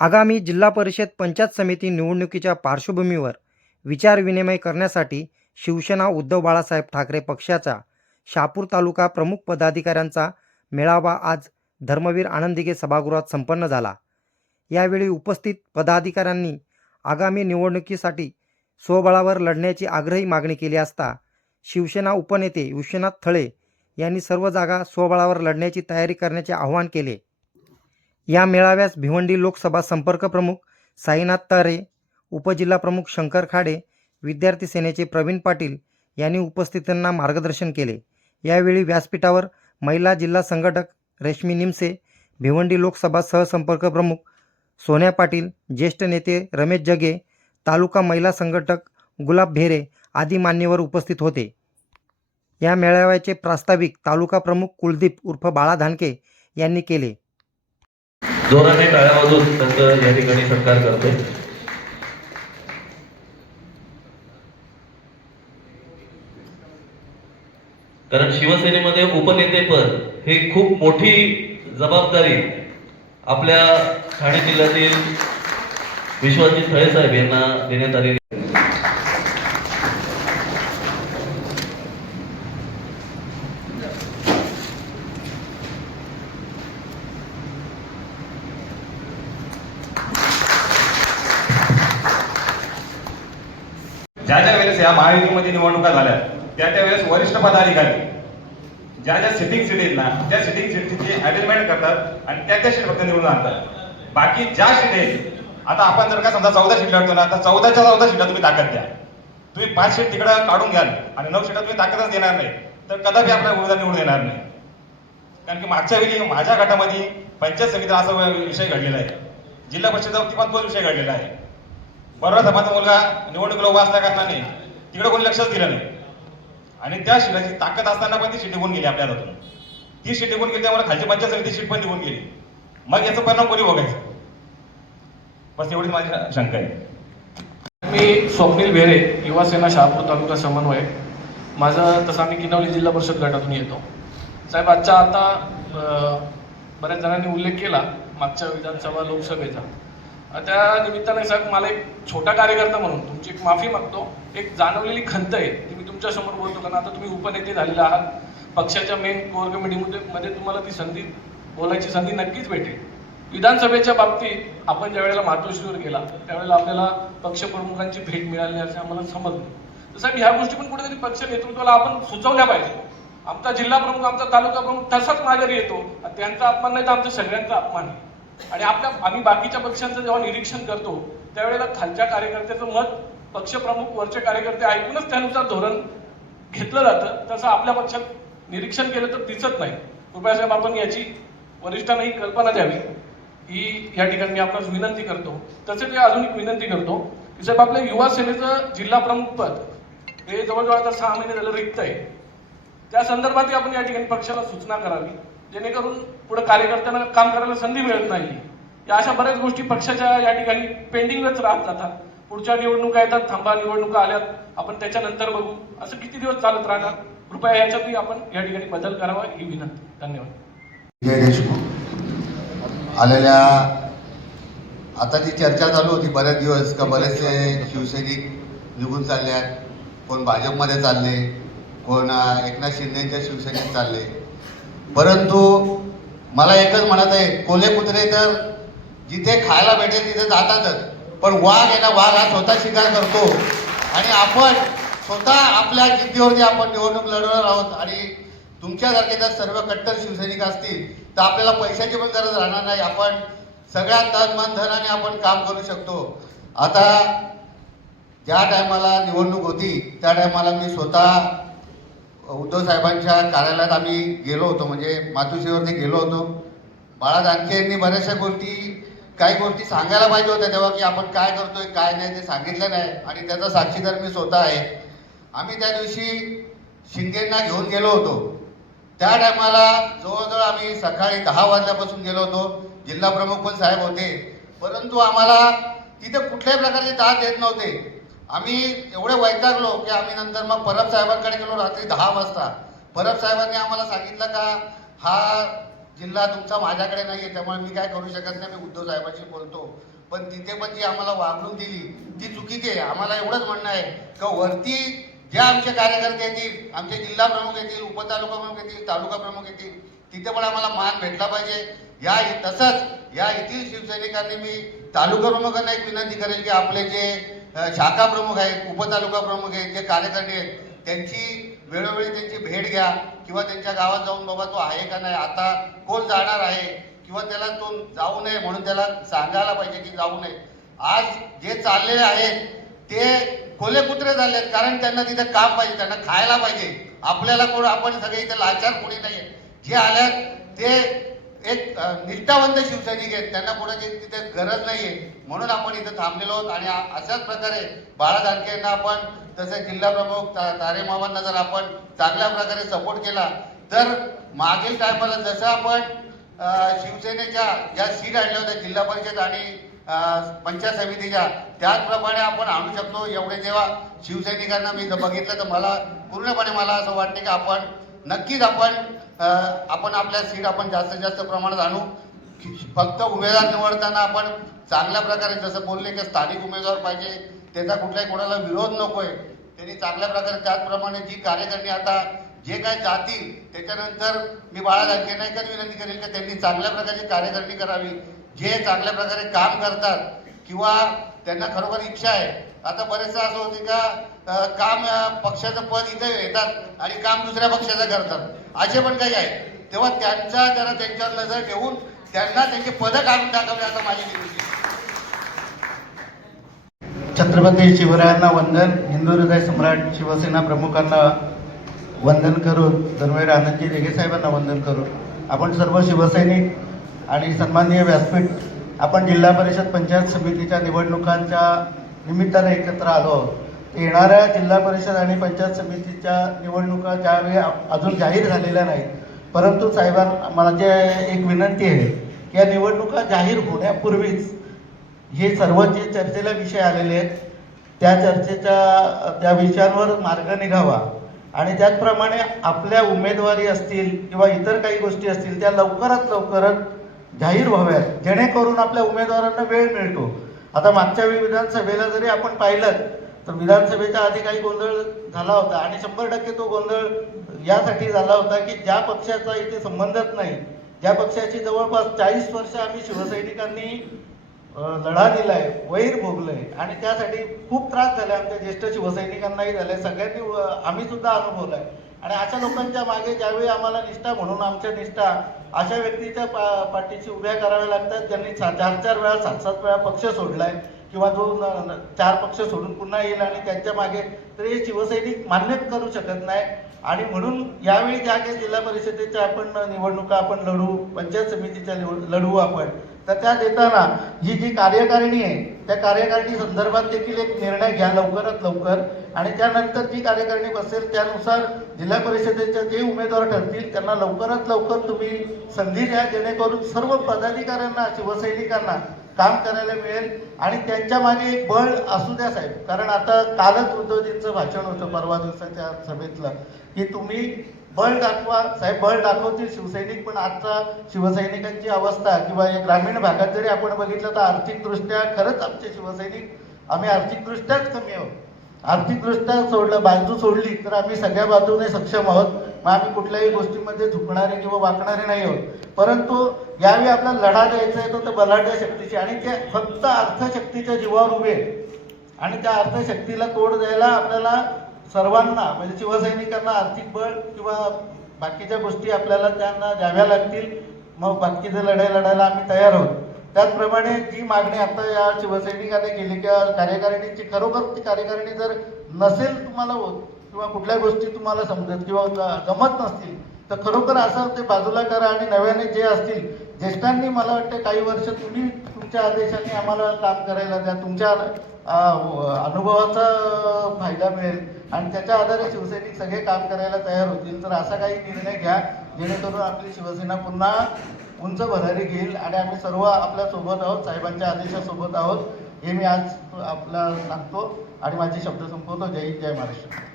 आगामी जिल्हा परिषद पंचायत समिती निवडणुकीच्या पार्श्वभूमीवर विचारविनिमय करण्यासाठी शिवसेना उद्धव बाळासाहेब ठाकरे पक्षाचा शहापूर तालुका प्रमुख पदाधिकाऱ्यांचा मेळावा आज धर्मवीर आनंदिगे सभागृहात संपन्न झाला. यावेळी उपस्थित पदाधिकाऱ्यांनी आगामी निवडणुकीसाठी स्वबळावर लढण्याची आग्रही मागणी केली असता शिवसेना उपनेते विश्वनाथ थळे यांनी सर्व जागा स्वबळावर लढण्याची तयारी करण्याचे आवाहन केले. या मेळाव्यास भिवंडी लोकसभा संपर्क प्रमुख साईनाथ तारे उपजिल्हाप्रमुख शंकर खाडे विद्यार्थी सेनेचे प्रवीण पाटील यांनी उपस्थितांना मार्गदर्शन केले. यावेळी व्यासपीठावर महिला जिल्हा संघटक रेश्मी निमसे भिवंडी लोकसभा सहसंपर्क प्रमुख सोन्या पाटील ज्येष्ठ नेते रमेश जगे तालुका महिला संघटक गुलाब भेरे आदी मान्यवर उपस्थित होते. या मेळाव्याचे प्रास्ताविक तालुका प्रमुख कुलदीप उर्फ बाळा धानके यांनी केले. जोराने टाळ्या वाजून त्यांचं या ठिकाणी सत्कार करते कारण शिवसेनेमध्ये उपनेतेपद हे खूप मोठी जबाबदारी आपल्या ठाणे जिल्ह्यातील विश्वजित खळे साहेब यांना देण्यात आलेली आहे. ज्या ज्या वेळेस या महायुतीमध्ये निवडणुका झाल्या त्या त्या वेळेस वरिष्ठ पदाधिकारी ज्या ज्या सिटिंग सीट आहेत ना त्या सिटिंग सीटची अरेंजमेंट करतात आणि त्या त्या सीट फक्त निवडून आणतात. बाकी ज्या सीट आहेत आता आपण जर का समजा चौदा सीट लढतो ना तर चौदाच्या चौदा सीटा तुम्ही ताकद द्या. तुम्ही पाच सीट तिकडं काढून घ्याल आणि नऊ सीटा तुम्ही ताकदच देणार नाही. तर कदापि आपल्या उमेदवार निवडून येणार नाही. कारण की मागच्या वेळी माझ्या गटामध्ये पंचायत समितीला असा विषय घडलेला आहे. जिल्हा परिषद पण तोच विषय घडलेला आहे. बरोबर समाजा मुलगा निवडणुकीला उभा असल्या कारणाने तिकडे कोणी लक्षच दिलं नाही. आणि त्या शिटाची ताकद असताना पण ती सीट निघून गेली आपल्या हातून ती सीट निघून गेली त्यामुळे खालची पंचायत समिती शीट पण निघून गेली. मग याचा परिणाम कोणी बघायचं बस एवढीच माझी शंका आहे. मी स्वप्नील भेरे युवा सेना शहापूर तालुका समन्वय. माझं तसं आम्ही किनवली जिल्हा परिषद गटातून येतो. साहेब आजचा आता बऱ्याच जणांनी उल्लेख केला मागच्या विधानसभा लोकसभेचा. त्या निमित्ताने साहेब मला एक छोटा कार्यकर्ता म्हणून तुमची एक माफी मागतो. एक जाणवलेली खंत आहे ती मी तुमच्यासमोर बोलतो कारण आता तुम्ही उपनेते झालेला आहात. पक्षाच्या मेन कोर कमिटीमध्ये मध्ये तुम्हाला ती संधी बोलायची संधी नक्कीच भेटेल. विधानसभेच्या बाबतीत आपण ज्या वेळेला मातोश्रीवर गेला त्यावेळेला आपल्याला पक्षप्रमुखांची भेट मिळाली असे आम्हाला समजलं. तर साहेब ह्या गोष्टी पण कुठेतरी पक्ष नेतृत्वाला आपण सुचवल्या पाहिजे. आमचा जिल्हा प्रमुख आमचा तालुका प्रमुख तसाच माघारी येतो. त्यांचा अपमान नाही तर आमच्या सगळ्यांचा अपमान आहे. आणि आपल्या आम्ही बाकीच्या पक्षांचं जेव्हा निरीक्षण करतो त्यावेळेला खालच्या कार्यकर्त्याचं मत पक्षप्रमुख वरचे कार्यकर्ते ऐकूनच त्यानुसार धोरण घेतलं जातं. तसं आपल्या पक्षात निरीक्षण केलं तर दिसत नाही. कृपया साहेब आपण याची वरिष्ठांनाही कल्पना द्यावी. ही या ठिकाणी मी आपणास विनंती करतो. तसेच या अजून एक विनंती करतो की साहेब आपल्या युवा सेनेचं जिल्हा प्रमुख पद हे जवळजवळ आता सहा महिने झालं रिक्त आहे. त्या संदर्भातही आपण या ठिकाणी पक्षाला सूचना करावी. जेणेकरून पुढे कार्यकर्त्यांना काम करायला संधी मिळत नाही. या अशा बऱ्याच गोष्टी पक्षाच्या या ठिकाणी पेंडिंगच राहत जातात. पुढच्या निवडणुका येतात थांबा निवडणुका आल्यात. आपण त्याच्यानंतर बघू. असं किती दिवस चालत राहणार? कृपया याच्यातही आपण या ठिकाणी बदल करावा ही विनंती. धन्यवाद. विजय देशमुख. आलेल्या आता जी चर्चा चालू होती बरेच दिवस का बरेचसे शिवसैनिक निघून चालले आहेत. कोण भाजपमध्ये चालले कोण एकनाथ शिंदेच्या शिवसेनेत चालले. परंतु मला एकच म्हणत आहे कोले कुत्रे तर जिथे खायला भेटेल तिथे जातातच. पण वाघ आहे ना वाघ हा स्वतः शिकार करतो. आणि आपण स्वतः आपल्या जिद्दीवरती आपण निवडणूक लढवणार आहोत आणि तुमच्यासारखे जर सर्व कट्टर शिवसैनिक असतील तर आपल्याला पैशाची पण गरज राहणार नाही. आपण सगळ्या तन मन धनाने आपण काम करू शकतो. आता ज्या टायमाला निवडणूक होती त्या टायमाला मी स्वतः उद्धव साहेबांच्या कार्यालयात आम्ही गेलो होतो म्हणजे मातुश्रीवरती गेलो होतो. बाळा दानखे यांनी बऱ्याचशा गोष्टी काही गोष्टी सांगायला पाहिजे होत्या तेव्हा की आपण काय करतोय काय नाही ते सांगितलं नाही. आणि त्याचा साक्षीदार मी स्वतः आहे. आम्ही त्या दिवशी शिंदेंना घेऊन गेलो होतो. त्या टायमाला जवळजवळ आम्ही सकाळी दहा वाजल्यापासून गेलो होतो. जिल्हा प्रमुख पण साहेब होते. परंतु आम्हाला तिथे कुठल्याही प्रकारचे दाद देत नव्हते. आम्ही एवढे वैतागलो की आम्ही नंतर मग परब साहेबांकडे गेलो रात्री दहा वाजता. परब साहेबांनी आम्हाला सांगितलं का हा जिल्हा तुमचा माझ्याकडे नाही आहे त्यामुळे मी काय करू शकत नाही मी उद्धव साहेबांशी बोलतो. पण तिथे पण जी आम्हाला वागणूक दिली ती चुकीची आहे. आम्हाला एवढंच म्हणणं आहे का वरती जे आमचे कार्यकर्ते येतील आमचे जिल्हा प्रमुख येतील उपतालुका प्रमुख येतील तालुका प्रमुख येतील तिथे पण आम्हाला मान भेटला पाहिजे. या तसंच या येथील शिवसैनिकांनी मी तालुका प्रमुखांना एक विनंती करेल की आपले जे शाखा प्रमुख आहेत उपतालुका प्रमुख आहेत जे कार्यकर्ते आहेत त्यांची वेळोवेळी त्यांची भेट घ्या किंवा त्यांच्या गावात जाऊन बाबा तो आहे का नाही आता कोण जाणार आहे किंवा त्याला तो जाऊ नये म्हणून त्याला सांगायला पाहिजे की जाऊ नये. आज जे चाललेले आहेत ते खोले कुत्रे झाले आहेत कारण त्यांना तिथे काम पाहिजे त्यांना खायला पाहिजे. आपल्याला कोण आपण सगळे इथे लाचार कोणी नाही जे आल्यात ते एक निष्ठावंत शिवसैनिक आहेत. त्यांना कोणाची तिथे गरज नाही आहे म्हणून आपण इथं थांबलेलो आहोत. आणि अशाच प्रकारे बाळा दानके यांना आपण तसे जिल्हा प्रमुख तारे मामांना जर आपण चांगल्या प्रकारे सपोर्ट केला तर मागील टायमाला जसं आपण शिवसेनेच्या ज्या सीट आणल्या होत्या जिल्हा परिषद आणि पंचायत समितीच्या त्याचप्रमाणे आपण आणू शकतो. एवढे जेव्हा शिवसैनिकांना मी बघितलं तर मला पूर्णपणे मला असं वाटते की आपण नक्कीच आपण आपण आपल्या सीट आपण जास्तीत जास्त प्रमाणात आणू. फक्त उमेदवार निवडताना आपण चांगल्या प्रकारे जसं बोलले की स्थानिक उमेदवार पाहिजे त्याचा कुठल्याही कोणाला विरोध नकोय. त्यांनी चांगल्या प्रकारे त्याचप्रमाणे जी कार्यकर्ते आता जे काय जातील त्याच्यानंतर मी बाळा नाही एकच विनंती करेल की त्यांनी चांगल्या प्रकारची कार्यकर्ती करावी. जे चांगल्या प्रकारे काम करतात किंवा त्यांना खरोखर इच्छा आहे. आता बरेचसं असं होते का काम पक्षाचं पद इथे येतात आणि काम दुसऱ्या पक्षाचं करतात. असे पण काही आहेत. तेव्हा त्यांचा जरा त्यांच्यावर नजर ठेवून त्यांना त्यांची पदं काढून टाकावी असं माझी विनंती छत्रपती शिवरायांना वंदन हिंदू हृदय सम्राट शिवसेना प्रमुखांना वंदन करून धर्मवीर आनंदजी रेगे साहेबांना वंदन करून आपण सर्व शिवसैनिक आणि सन्माननीय व्यासपीठ आपण जिल्हा परिषद पंचायत समितीच्या निवडणुकांच्या निमित्ताने एकत्र आलो आहोत. येणाऱ्या जिल्हा परिषद आणि पंचायत समितीच्या निवडणुका ज्यावेळी अजून जाहीर झालेल्या नाहीत परंतु साहेबांना माझी एक विनंती आहे की या निवडणुका जाहीर होण्यापूर्वीच हे सर्व जे चर्चेला विषय आलेले आहेत त्या चर्चेच्या त्या विषयांवर मार्ग निघावा. आणि त्याचप्रमाणे आपल्या उमेदवारी असतील किंवा इतर काही गोष्टी असतील त्या लवकरात लवकरात जाहीर व्हाव्यात. जेणेकरून आपल्या उमेदवारांना वेळ मिळतो. आता मागच्या वेळी विधानसभेला जरी आपण पाहिलं तर विधानसभेच्या आधी काही गोंधळ झाला होता आणि शंभर टक्के तो गोंधळ यासाठी झाला होता की ज्या पक्षाचा इथे संबंधच नाही ज्या पक्षाची जवळपास चाळीस वर्ष आम्ही शिवसैनिकांनी लढा दिलाय वैर भोगलंय आणि त्यासाठी खूप त्रास झाले आमच्या ज्येष्ठ शिवसैनिकांनाही झाले सगळ्यांनी आम्ही सुद्धा अनुभवलाय. आणि अशा लोकांच्या मागे ज्यावेळी आम्हाला निष्ठा म्हणून आमच्या निष्ठा अशा व्यक्तीच्या पा पाठीशी उभ्या कराव्या लागतात ज्यांनी सा- चार चार वेळा सात सात वेळा पक्ष सोडलाय किंवा जो चार पक्ष सोडून पुन्हा येईल आणि त्यांच्या मागे तर हे शिवसैनिक मान्य करू शकत नाही. आणि म्हणून यावेळी ज्या काही जिल्हा परिषदेच्या आपण निवडणुका आपण लढू पंचायत समितीच्या निवड लढवू आपण तर त्या देताना ही जी कार्यकारिणी आहे त्या कार्यकारिणी संदर्भात देखील एक निर्णय घ्या लवकरात लवकर. आणि त्यानंतर जी कार्यकारिणी बसेल त्यानुसार जिल्हा परिषदेचे जे उमेदवार ठरतील त्यांना लवकरात लवकर तुम्ही संधी द्या जेणेकरून सर्व पदाधिकाऱ्यांना शिवसैनिकांना काम करायला मिळेल. आणि त्यांच्या मागे एक बळ असू द्या साहेब. कारण आता कालच उद्धवजींचं भाषण होतं परवा दिवसाच्या सभेतलं की तुम्ही बळ दाखवा. साहेब बळ दाखवतील शिवसैनिक पण आजचा शिवसैनिकांची अवस्था किंवा या ग्रामीण भागात जरी आपण बघितलं तर आर्थिकदृष्ट्या खरंच आमचे शिवसैनिक आम्ही आर्थिकदृष्ट्याच कमी आहोत. आर्थिकदृष्ट्या सोडलं बाजू सोडली तर आम्ही सगळ्या बाजूने सक्षम आहोत. मग आम्ही कुठल्याही गोष्टीमध्ये झुकणारे किंवा वाकणारे नाही आहोत. परंतु यावेळी आपला लढा द्यायचा आहे तर बलाढ्य शक्तीची आणि ते फक्त अर्थशक्तीच्या जीवावर उभे आहेत. आणि त्या अर्थशक्तीला तोड द्यायला आपल्याला सर्वांना म्हणजे शिवसैनिकांना आर्थिक बळ किंवा बाकीच्या गोष्टी आपल्याला त्यांना द्याव्या लागतील मग बाकीचे लढाई लढायला आम्ही तयार आहोत. त्याचप्रमाणे जी मागणी आता या शिवसैनिकाने केली किंवा कार्यकारिणीची खरोखर ती कार्यकारिणी जर नसेल तुम्हाला होत किंवा कुठल्या गोष्टी तुम्हाला समजत किंवा ज- जमत नसतील तर खरोखर असं ते बाजूला करा आणि नव्याने जे असतील ज्येष्ठांनी मला वाटतं काही वर्ष तुम्ही तुमच्या आदेशाने आम्हाला काम करायला द्या तुमच्या अनुभवाचा फायदा मिळेल. आणि त्याच्या आधारे शिवसैनिक सगळे काम करायला तयार होतील. तर असा काही निर्णय घ्या जेणेकरून आपली शिवसेना पुन्हा उंच भरारी घेईल आणि आम्ही सर्व आपल्यासोबत आहोत साहेबांच्या आदेशासोबत आहोत. हे मी आज आपला सांगतो आणि माझे शब्द संपवतो. जय हिंद जय महाराष्ट्र.